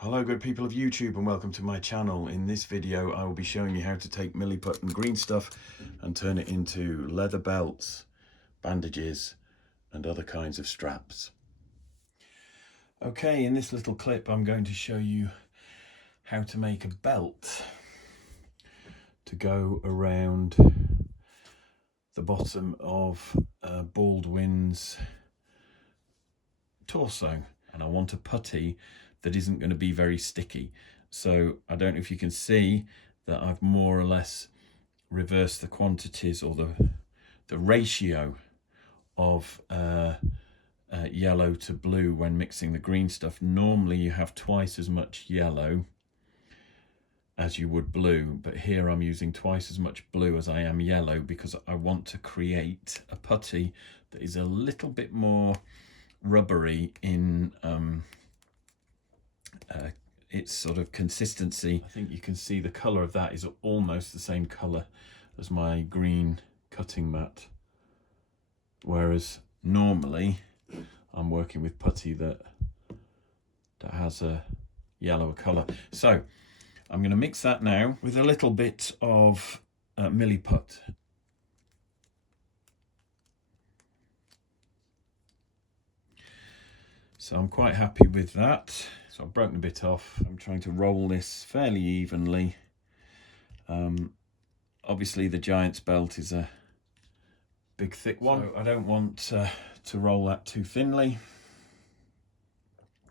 Hello good people of YouTube and welcome to my channel. In this video I will be showing you how to take Miliput and green stuff and turn it into leather belts, bandages and other kinds of straps. Okay, in this little clip I'm going to show you how to make a belt to go around the bottom of Baldwin's torso, and I want a putty that isn't going to be very sticky. So I don't know if you can see that I've more or less reversed the quantities or the ratio of yellow to blue when mixing the green stuff. Normally you have twice as much yellow as you would blue, but here I'm using twice as much blue as I am yellow because I want to create a putty that is a little bit more rubbery in its sort of consistency. I think you can see the colour of that is almost the same colour as my green cutting mat, whereas normally I'm working with putty that has a yellower colour. So I'm going to mix that now with a little bit of Miliput. So I'm quite happy with that. So I've broken a bit off. I'm trying to roll this fairly evenly. Obviously the Giant's belt is a big thick one. So I don't want to roll that too thinly.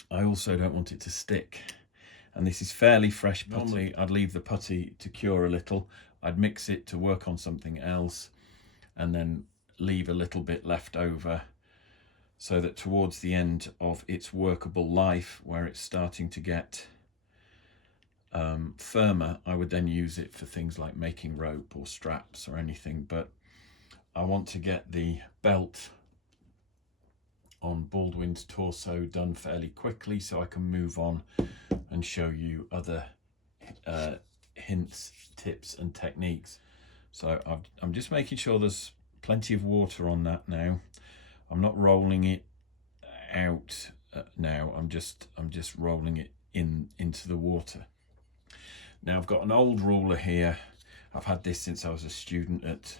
I also don't want it to stick. And this is fairly fresh putty. Normally I'd leave the putty to cure a little. I'd mix it to work on something else and then leave a little bit left over, so that towards the end of its workable life, where it's starting to get firmer, I would then use it for things like making rope or straps or anything. But I want to get the belt on Baldwin's torso done fairly quickly so I can move on and show you other hints, tips and techniques. So I'm just making sure there's plenty of water on that now. I'm not rolling it out now. I'm just rolling it into the water. Now I've got an old ruler here. I've had this since I was a student at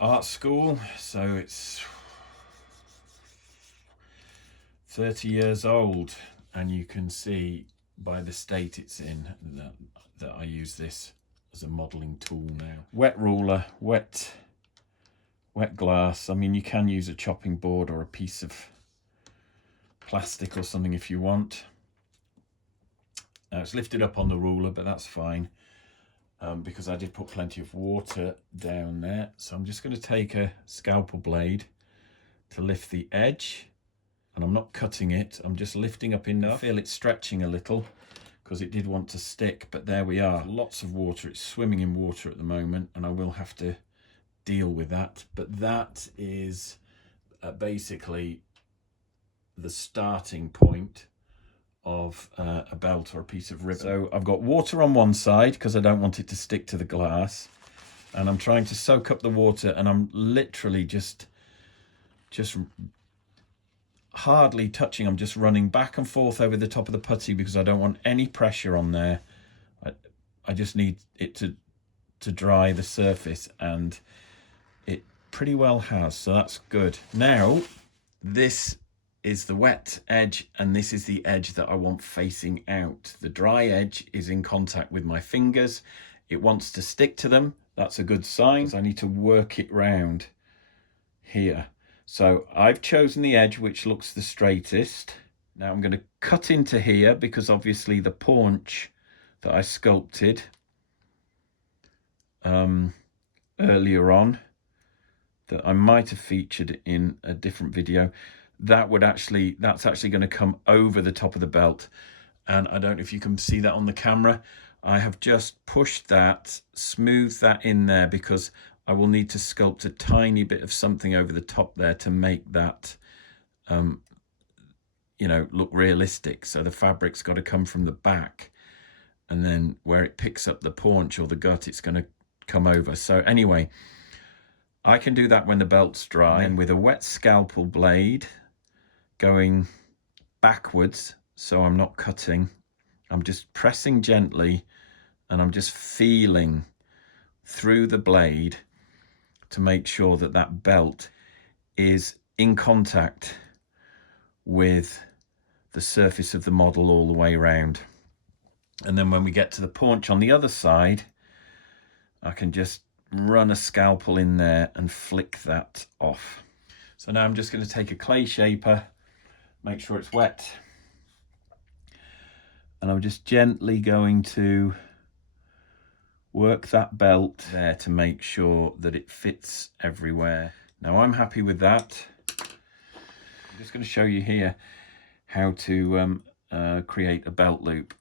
art school, so it's 30 years old, and you can see by the state it's in that I use this as a modeling tool now. Wet ruler, wet glass. I mean, you can use a chopping board or a piece of plastic or something if you want. Now it's lifted up on the ruler, but that's fine because I did put plenty of water down there. So I'm just going to take a scalpel blade to lift the edge, and I'm not cutting it, I'm just lifting up enough. I feel it stretching a little because it did want to stick, but there we are. Lots of water. It's swimming in water at the moment, and I will have to deal with that. But that is basically the starting point of a belt or a piece of ribbon. So I've got water on one side because I don't want it to stick to the glass, and I'm trying to soak up the water, and I'm literally just hardly touching. I'm just running back and forth over the top of the putty because I don't want any pressure on there. I just need it to dry the surface, and it pretty well has, so that's good. Now this is the wet edge, and this is the edge that I want facing out. The dry edge is in contact with my fingers. It wants to stick to them. That's a good sign, because I need to work it round here. So I've chosen the edge which looks the straightest. Now I'm going to cut into here because obviously the paunch that I sculpted earlier on, that I might have featured in a different video, that's actually going to come over the top of the belt. And I don't know if you can see that on the camera. I have just pushed that, smoothed that in there, because I will need to sculpt a tiny bit of something over the top there to make that you know, look realistic. So the fabric's got to come from the back, and then where it picks up the paunch or the gut, it's going to come over. So anyway, I can do that when the belt's dry, and with a wet scalpel blade going backwards so I'm not cutting. I'm just pressing gently and I'm just feeling through the blade to make sure that that belt is in contact with the surface of the model all the way around. And then when we get to the paunch on the other side, I can just run a scalpel in there and flick that off. So now I'm just going to take a clay shaper, make sure it's wet, and I'm just gently going to work that belt there to make sure that it fits everywhere. Now I'm happy with that. I'm just going to show you here how to create a belt loop.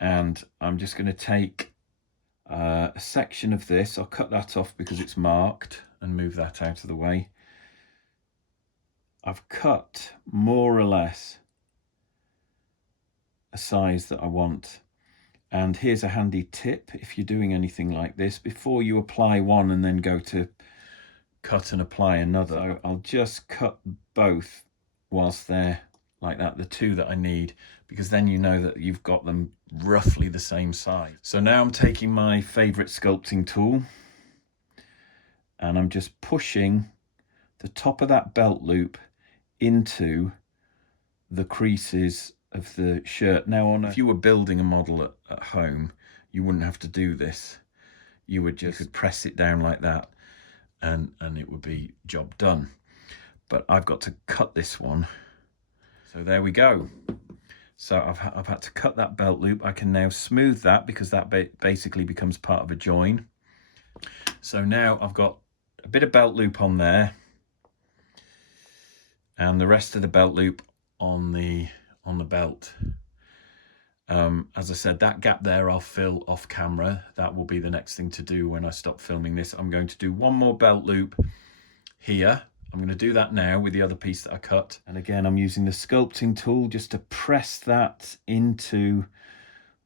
And I'm just going to take a section of this. I'll cut that off because it's marked and move that out of the way. I've cut more or less a size that I want. And here's a handy tip if you're doing anything like this: before you apply one and then go to cut and apply another, so I'll just cut both whilst they're like that, the two that I need, because then you know that you've got them roughly the same size. So now I'm taking my favorite sculpting tool and I'm just pushing the top of that belt loop into the creases of the shirt. Now, if you were building a model at home, you wouldn't have to do this. You could press it down like that and it would be job done. But I've got to cut this one. So there we go. So I've had to cut that belt loop. I can now smooth that because that basically becomes part of a join. So now I've got a bit of belt loop on there and the rest of the belt loop on the belt. As I said, that gap there I'll fill off camera. That will be the next thing to do when I stop filming this. I'm going to do one more belt loop here. I'm going to do that now with the other piece that I cut. And again, I'm using the sculpting tool just to press that into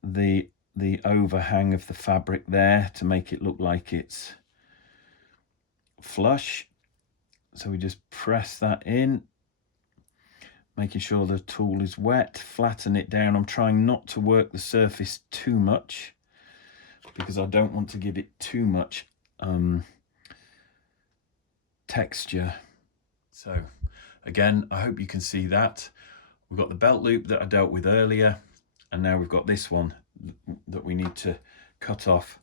the overhang of the fabric there to make it look like it's flush. So we just press that in, making sure the tool is wet, flatten it down. I'm trying not to work the surface too much because I don't want to give it too much texture. So again, I hope you can see that. We've got the belt loop that I dealt with earlier, and now we've got this one that we need to cut off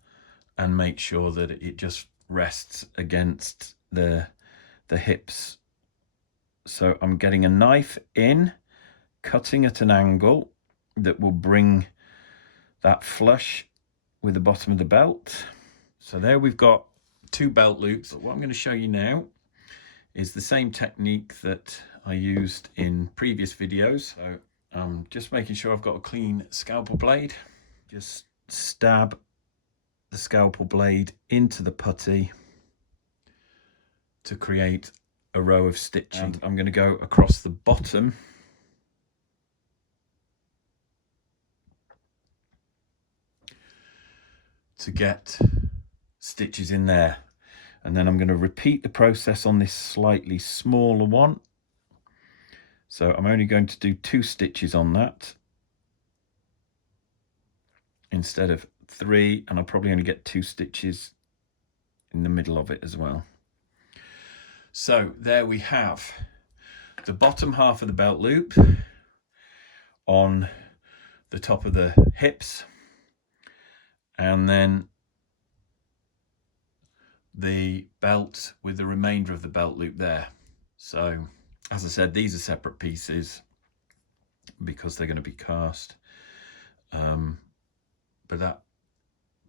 and make sure that it just rests against the hips. So I'm getting a knife in, cutting at an angle that will bring that flush with the bottom of the belt. So there we've got two belt loops. But what I'm going to show you now is the same technique that I used in previous videos. So I'm just making sure I've got a clean scalpel blade. Just stab the scalpel blade into the putty to create a row of stitching. And I'm going to go across the bottom to get stitches in there. And then I'm going to repeat the process on this slightly smaller one. So I'm only going to do 2 stitches on that instead of 3, and I'll probably only get 2 stitches in the middle of it as well. So there we have the bottom half of the belt loop on the top of the hips, and then the belt with the remainder of the belt loop there. So as I said, these are separate pieces because they're going to be cast, but that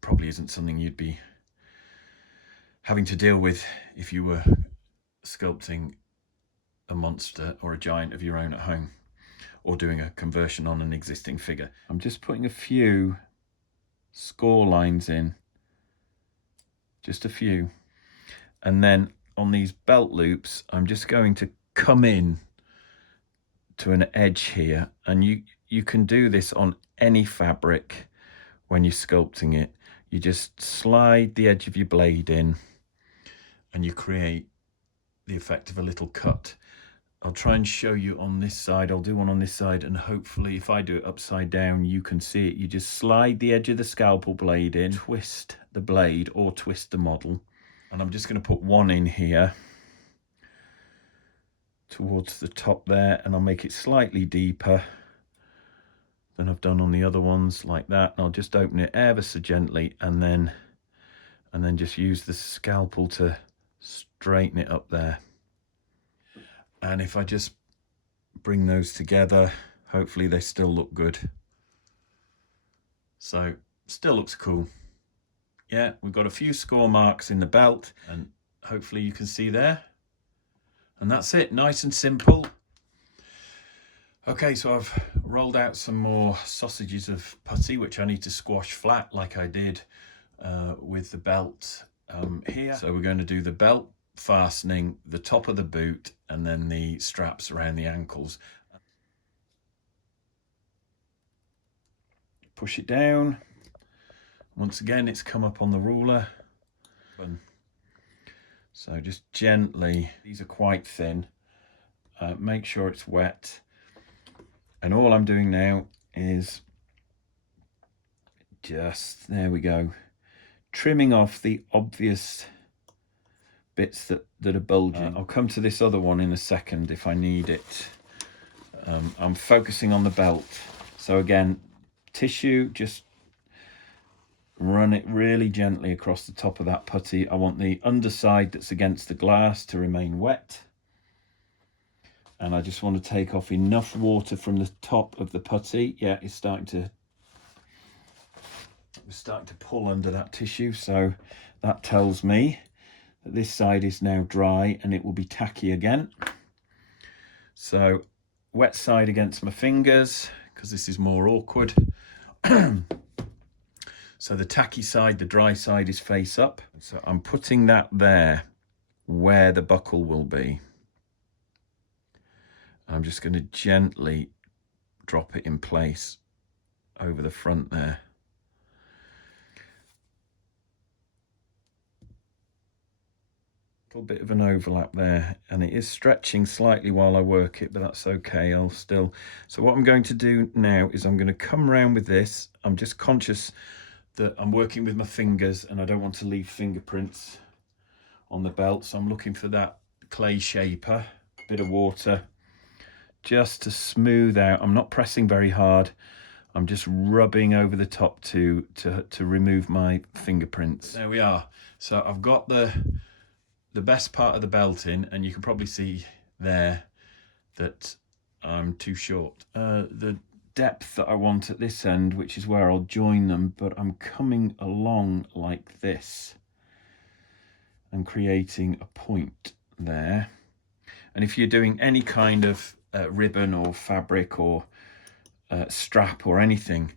probably isn't something you'd be having to deal with if you were sculpting a monster or a giant of your own at home or doing a conversion on an existing figure. I'm just putting a few score lines in, just a few, and then on these belt loops I'm just going to come in to an edge here, and you can do this on any fabric when you're sculpting it. You just slide the edge of your blade in and you create the effect of a little cut. I'll try and show you on this side. I'll do one on this side, and hopefully if I do it upside down, you can see it. You just slide the edge of the scalpel blade in, twist the blade or twist the model. And I'm just going to put one in here towards the top there, and I'll make it slightly deeper than I've done on the other ones, like that. And I'll just open it ever so gently, and then just use the scalpel to straighten it up there. And if I just bring those together, hopefully they still look good. So still looks cool. Yeah, we've got a few score marks in the belt, and hopefully you can see there. And that's it, nice and simple. Okay, so I've rolled out some more sausages of putty, which I need to squash flat like I did with the belt here. So we're going to do the belt fastening, the top of the boot, and then the straps around the ankles. Push it down. Once again, it's come up on the ruler. So just gently, these are quite thin, make sure it's wet. And all I'm doing now is just, there we go, trimming off the obvious bits that are bulging. I'll come to this other one in a second if I need it. I'm focusing on the belt. So again, tissue, just run it really gently across the top of that putty. I want the underside that's against the glass to remain wet. And I just want to take off enough water from the top of the putty. Yeah, it's starting to pull under that tissue. So that tells me that this side is now dry and it will be tacky again. So wet side against my fingers, because this is more awkward. So the tacky side, the dry side, is face up. So I'm putting that there where the buckle will be. I'm just going to gently drop it in place over the front there. A little bit of an overlap there, and it is stretching slightly while I work it, but that's okay. So what I'm going to do now is I'm going to come around with this. I'm just conscious that I'm working with my fingers and I don't want to leave fingerprints on the belt, so I'm looking for that clay shaper, a bit of water, just to smooth out. I'm not pressing very hard. I'm just rubbing over the top to remove my fingerprints. There we are. So I've got the best part of the belt in, and you can probably see there that I'm too short. The depth that I want at this end, which is where I'll join them, but I'm coming along like this and creating a point there. And if you're doing any kind of ribbon or fabric or strap or anything,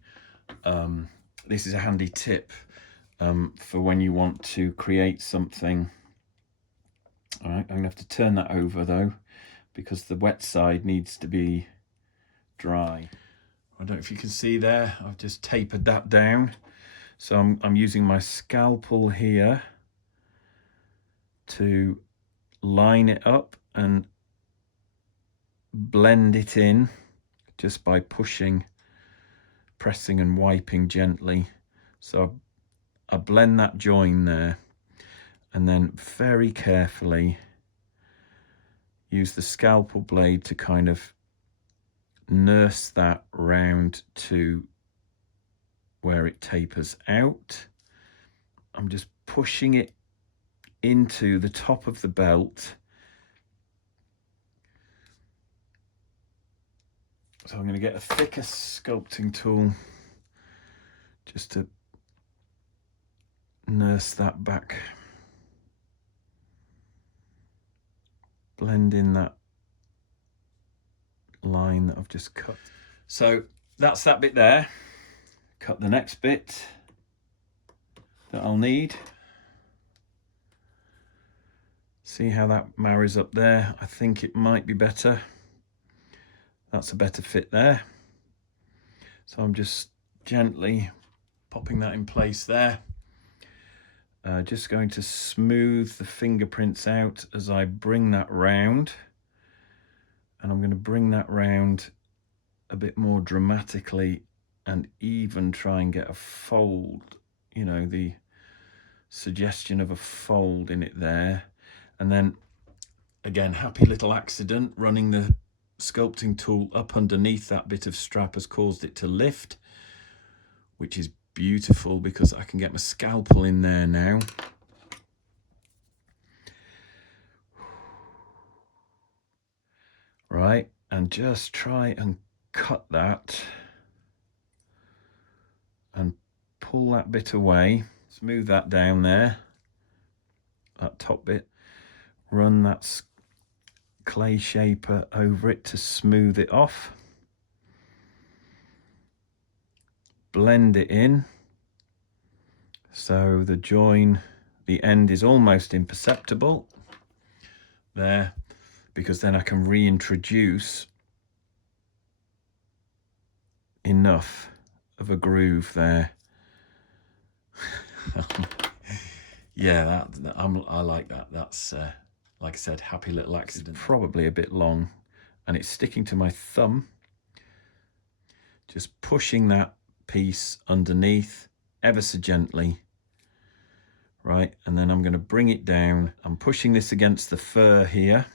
this is a handy tip for when you want to create something. All right, I'm gonna have to turn that over though, because the wet side needs to be dry. I don't know if you can see there, I've just tapered that down. So I'm using my scalpel here to line it up and blend it in just by pushing, pressing and wiping gently. So I blend that join there, and then very carefully use the scalpel blade to kind of nurse that round to where it tapers out. I'm just pushing it into the top of the belt. So I'm going to get a thicker sculpting tool just to nurse that back. Blend in that line that I've just cut. So that's that bit there. Cut the next bit that I'll need. See how that marries up there? I think it might be better. That's a better fit there. So I'm just gently popping that in place there. Just going to smooth the fingerprints out as I bring that round. and I'm going to bring that round a bit more dramatically and even try and get a fold, you know, the suggestion of a fold in it there. And then again, happy little accident, running the sculpting tool up underneath that bit of strap has caused it to lift, which is beautiful because I can get my scalpel in there now. Right, and just try and cut that and pull that bit away, smooth that down there, that top bit, run that clay shaper over it to smooth it off, blend it in so the join, the end is almost imperceptible there, because then I can reintroduce enough of a groove there. Yeah, I like that. That's like I said, happy little accident. It's probably a bit long, and it's sticking to my thumb. Just pushing that piece underneath ever so gently. Right, and then I'm going to bring it down. I'm pushing this against the fur here,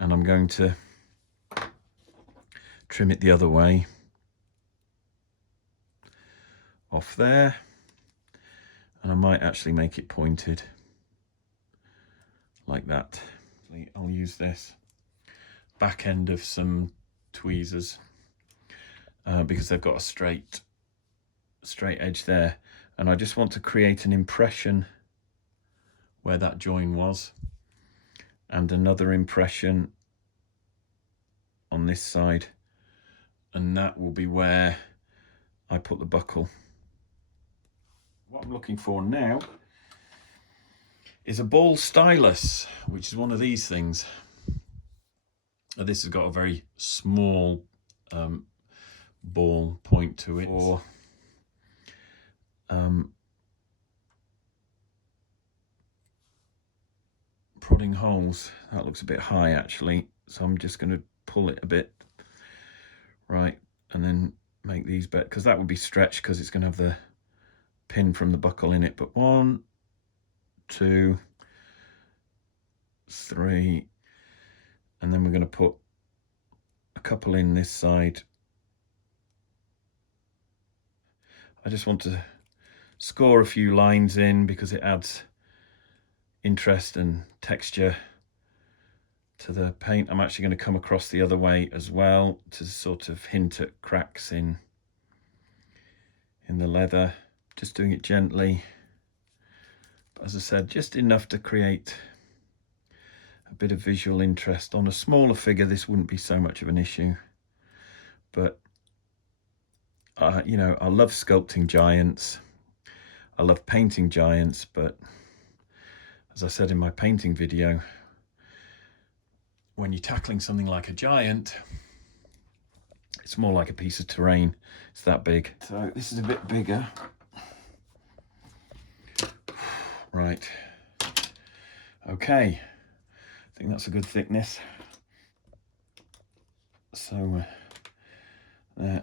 and I'm going to trim it the other way. Off there. And I might actually make it pointed like that. I'll use this back end of some tweezers because they've got a straight edge there, and I just want to create an impression where that join was, and another impression on this side, and that will be where I put the buckle. What I'm looking for now is a ball stylus, which is one of these things. This has got a very small ball point to it, or prodding holes. That looks a bit high actually, so I'm just going to pull it a bit, right, and then make these better, because that would be stretched because it's going to have the pin from the buckle in it. But 1, 2, 3, and then we're going to put a couple in this side. I just want to score a few lines in because it adds interest and texture to the paint. I'm actually going to come across the other way as well to sort of hint at cracks in the leather. Just doing it gently, but as I said, just enough to create a bit of visual interest. On a smaller figure this wouldn't be so much of an issue, but you know, I love sculpting giants, I love painting giants, but as I said in my painting video, when you're tackling something like a giant, it's more like a piece of terrain. It's that big. So this is a bit bigger. Right. Okay. I think that's a good thickness. So there.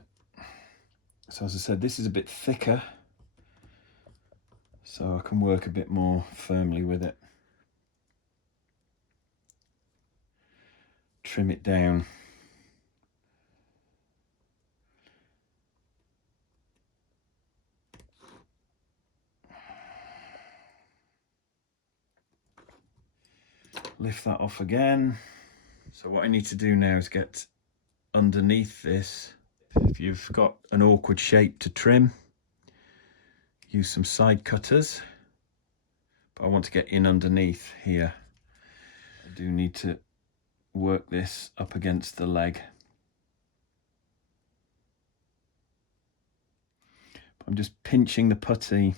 So as I said, this is a bit thicker, so I can work a bit more firmly with it. Trim it down. Lift that off again. So what I need to do now is get underneath this. If you've got an awkward shape to trim, use some side cutters, but I want to get in underneath here. I do need to work this up against the leg. I'm just pinching the putty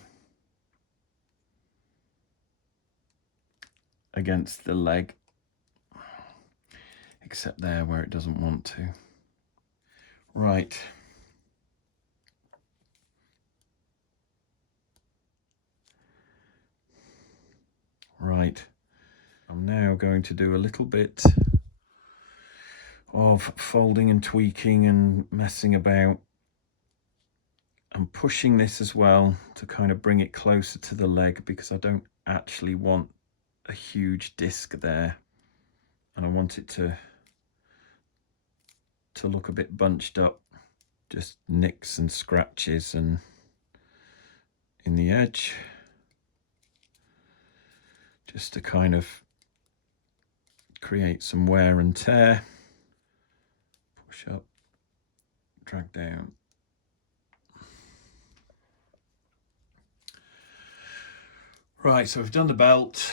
against the leg, except there where it doesn't want to. Right. Right. I'm now going to do a little bit of folding and tweaking and messing about. I'm pushing this as well to kind of bring it closer to the leg, because I don't actually want a huge disc there, and I want it to look a bit bunched up, just nicks and scratches and in the edge, just to kind of create some wear and tear. Push up, drag down. Right, so we've done the belt,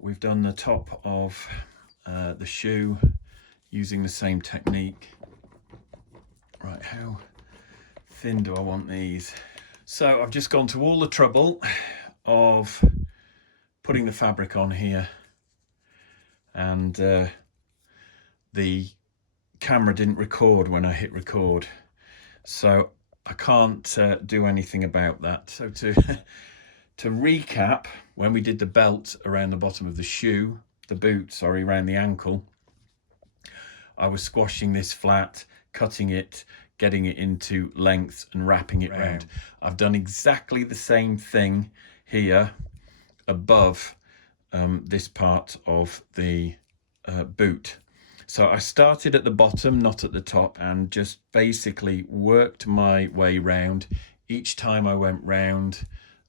we've done the top of the shoe using the same technique. Right, how thin do I want these? So I've just gone to all the trouble of putting the fabric on here, and the camera didn't record when I hit record, so I can't do anything about that. So to recap, when we did the belt around the bottom of the shoe, the boot, sorry, around the ankle, I was squashing this flat, cutting it, getting it into lengths and wrapping it round. I've done exactly the same thing here above this part of the boot. So I started at the bottom, not at the top, and just basically worked my way round. Each time I went round,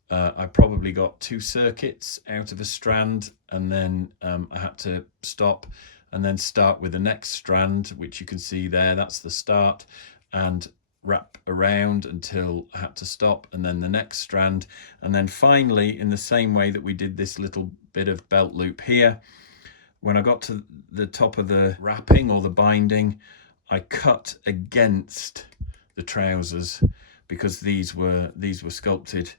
I probably got 2 circuits out of a strand, and then I had to stop and then start with the next strand, which you can see there, that's the start, and wrap around until I had to stop, and then the next strand, and then finally, in the same way that we did this little bit of belt loop here, when I got to the top of the wrapping or the binding, I cut against the trousers, because these were sculpted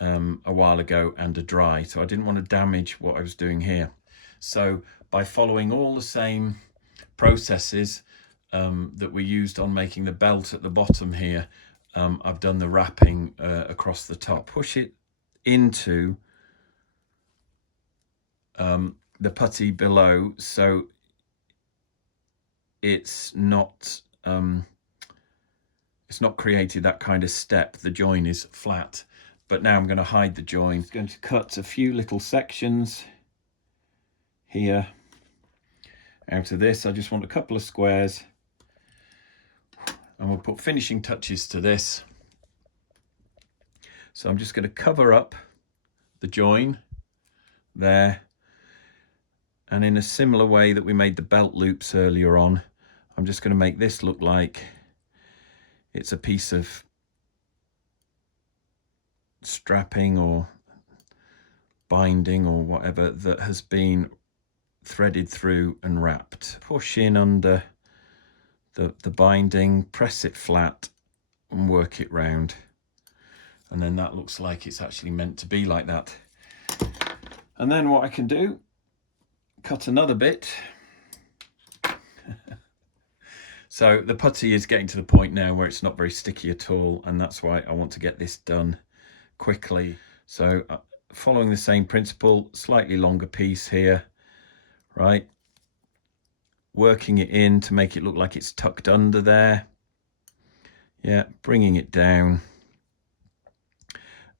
a while ago and are dry, so I didn't want to damage what I was doing here. So by following all the same processes that we used on making the belt at the bottom here, I've done the wrapping across the top. Push it into the putty below, so it's not created that kind of step. The join is flat, but now I'm going to hide the join. I'm going to cut a few little sections here out of this. I just want a couple of squares, and we'll put finishing touches to this. So I'm just going to cover up the join there, and in a similar way that we made the belt loops earlier on, I'm just going to make this look like it's a piece of strapping or binding or whatever that has been threaded through and wrapped. Push in under the binding, press it flat and work it round, and then that looks like it's actually meant to be like that. And then what I can do, cut another bit. So the putty is getting to the point now where it's not very sticky at all, and that's why I want to get this done quickly. So following the same principle, slightly longer piece here, right? Working it in to make it look like it's tucked under there. Yeah, bringing it down.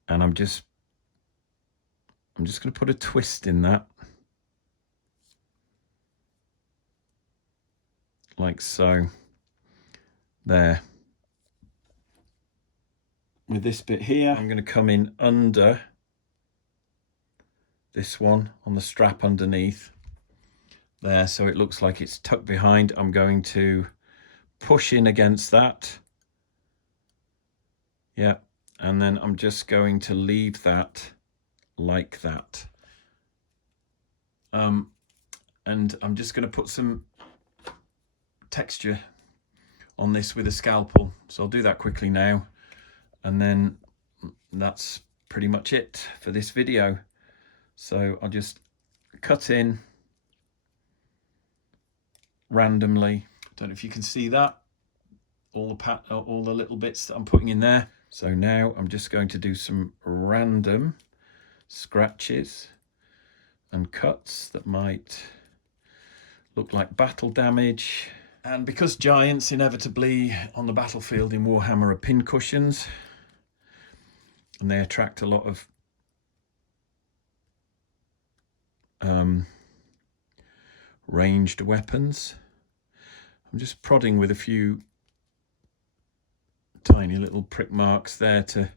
And I'm just going to put a twist in that, like so. There. With this bit here, I'm going to come in under this one on the strap underneath there, so it looks like it's tucked behind. I'm going to push in against that. Yeah, and then I'm just going to leave that like that. And I'm just going to put some texture on this with a scalpel, so I'll do that quickly now, and then that's pretty much it for this video. So I'll just cut in randomly. Don't know if you can see that, all the little bits that I'm putting in there. So now I'm just going to do some random scratches and cuts that might look like battle damage. And because giants inevitably on the battlefield in Warhammer are pincushions, and they attract a lot of ranged weapons, I'm just prodding with a few tiny little prick marks there to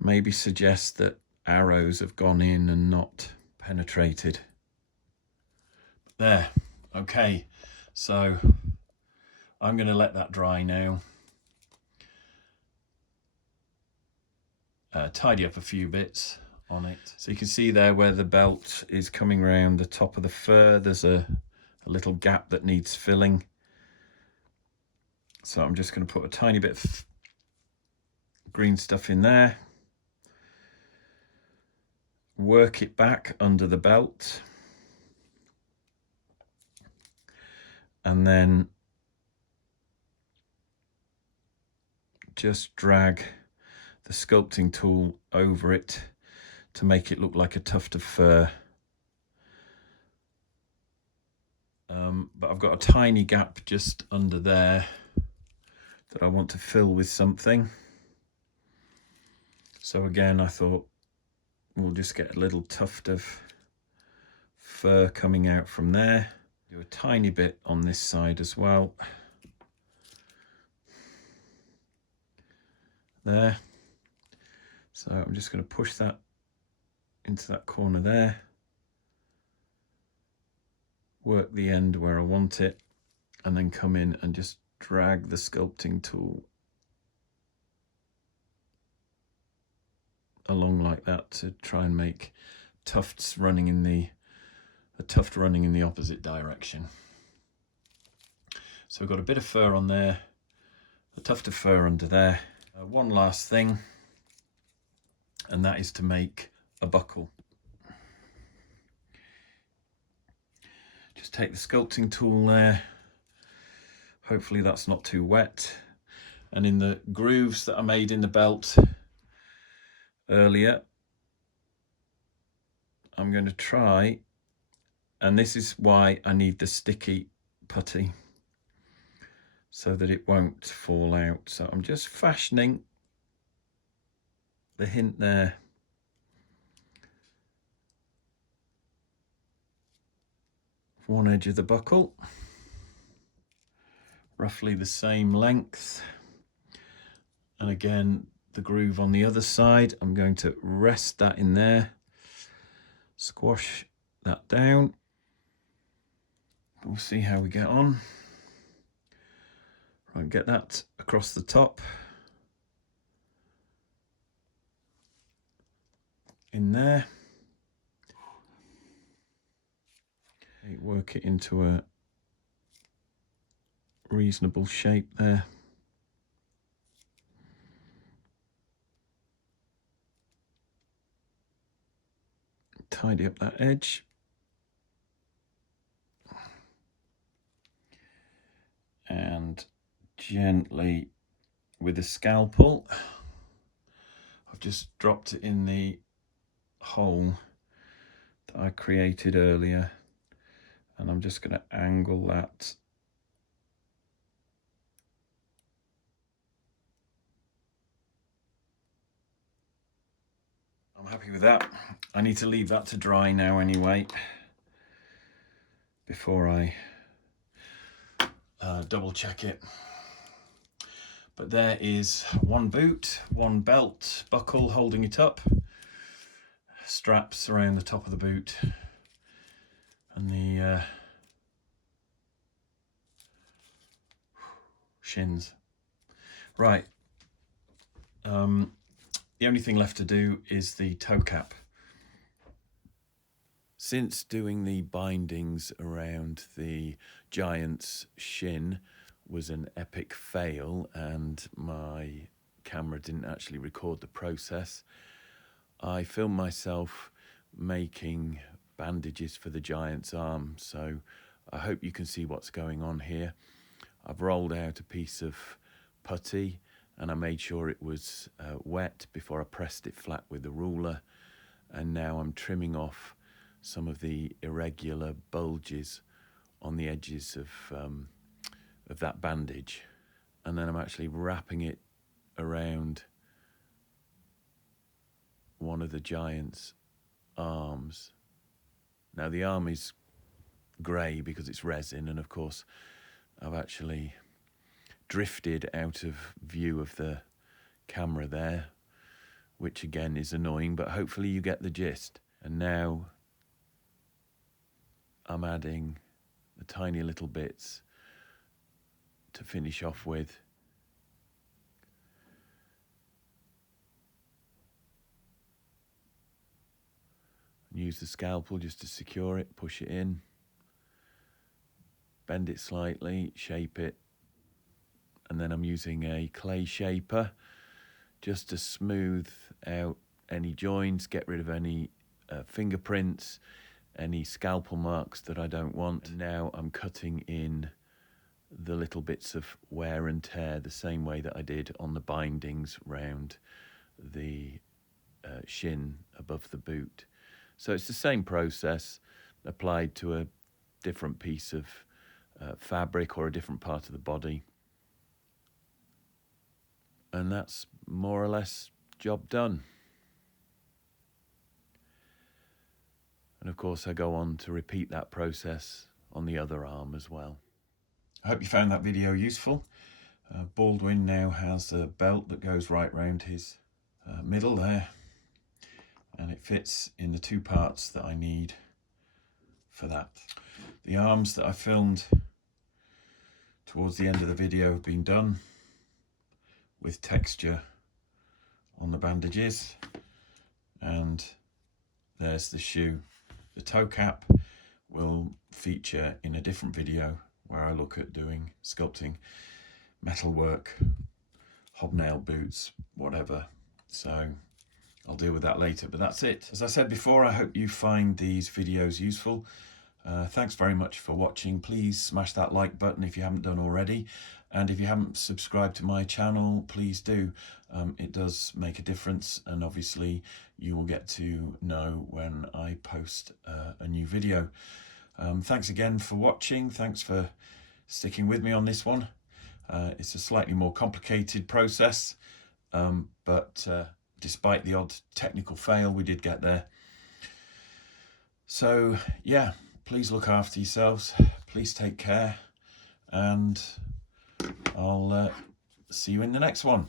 maybe suggest that arrows have gone in and not penetrated. There, okay, so I'm going to let that dry now. Tidy up a few bits on it. So you can see there where the belt is coming around the top of the fur, there's a little gap that needs filling. So I'm just going to put a tiny bit of green stuff in there. Work it back under the belt. And then just drag the sculpting tool over it to make it look like a tuft of fur. But I've got a tiny gap just under there that I want to fill with something. So again, I thought we'll just get a little tuft of fur coming out from there. Do a tiny bit on this side as well. There. So I'm just going to push that into that corner there. Work the end where I want it, and then come in and just drag the sculpting tool along like that to try and make tufts running in a tuft running in the opposite direction. So we've got a bit of fur on there, a tuft of fur under there. One last thing, and that is to make a buckle. Just take the sculpting tool there. Hopefully that's not too wet. And in the grooves that I made in the belt earlier, I'm going to try, and this is why I need the sticky putty, so that it won't fall out. So I'm just fashioning the hint there. One edge of the buckle, roughly the same length. And again, the groove on the other side, I'm going to rest that in there, squash that down. We'll see how we get on. Right, get that across the top. In there. Okay, work it into a reasonable shape there. Tidy up that edge. And gently with a scalpel, I've just dropped it in the hole that I created earlier, and I'm just going to angle that I'm happy with that. I need to leave that to dry now anyway, before I double check it. But there is one boot, one belt buckle holding it up, straps around the top of the boot, and the shins. Right, the only thing left to do is the toe cap. Since doing the bindings around the giant's shin was an epic fail and my camera didn't actually record the process, I filmed myself making bandages for the giant's arm, so I hope you can see what's going on here. I've rolled out a piece of putty and I made sure it was wet before I pressed it flat with the ruler, and now I'm trimming off some of the irregular bulges on the edges of of that bandage, and then I'm actually wrapping it around one of the giant's arms. Now the arm is grey because it's resin, and of course I've actually drifted out of view of the camera there, which again is annoying, but hopefully you get the gist. And now I'm adding the tiny little bits to finish off with. And use the scalpel just to secure it, push it in, bend it slightly, shape it, and then I'm using a clay shaper just to smooth out any joints, get rid of any fingerprints, any scalpel marks that I don't want. And now I'm cutting in the little bits of wear and tear the same way that I did on the bindings round the shin above the boot. So it's the same process applied to a different piece of fabric or a different part of the body. And that's more or less job done. And of course I go on to repeat that process on the other arm as well. I hope you found that video useful. Baldwin now has a belt that goes right round his middle there, and it fits in the two parts that I need for that. The arms that I filmed towards the end of the video have been done with texture on the bandages, and there's the shoe. The toe cap will feature in a different video where I look at doing sculpting metalwork, hobnail boots, whatever. So I'll deal with that later, but that's it. As I said before, I hope you find these videos useful. Thanks very much for watching. Please smash that like button if you haven't done already. And if you haven't subscribed to my channel, please do. It does make a difference, and obviously you will get to know when I post a new video. Thanks again for watching. Thanks for sticking with me on this one. It's a slightly more complicated process, but despite the odd technical fail, we did get there. So yeah, please look after yourselves. Please take care, and I'll see you in the next one.